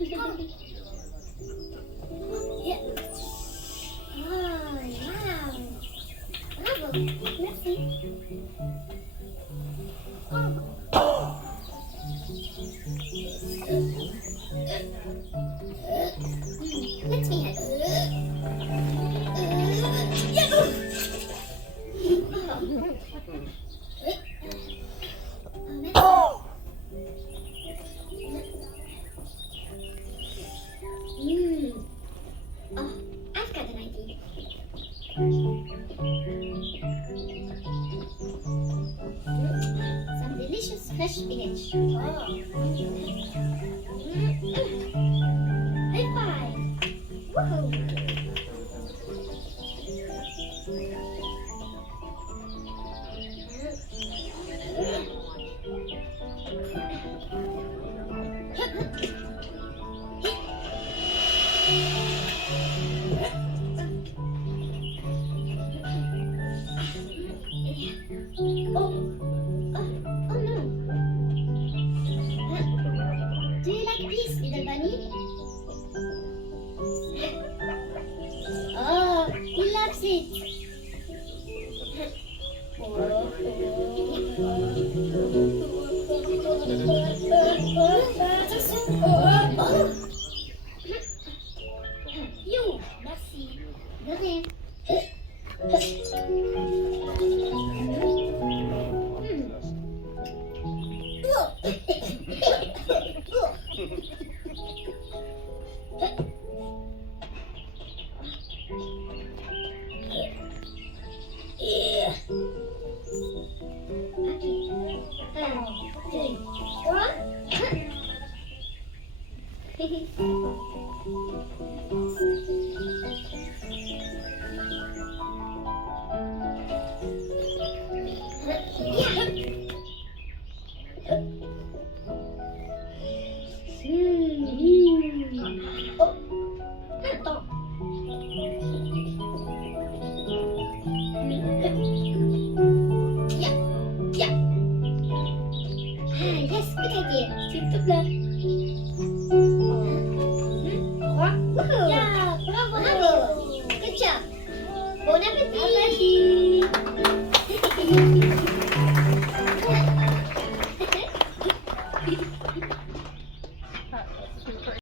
Yeah. Oh, wow. Bravo. Merci. Let me have. Yeah. Oh, I've got an idea. Some delicious fresh spinach. High five! Woohoo! Oh no! Do you like peas, little bunny? Oh, he loves it. You, merci. De rien. Oh, attends. Yeah, yeah. Ah, yes, good idea. S'il te plaît.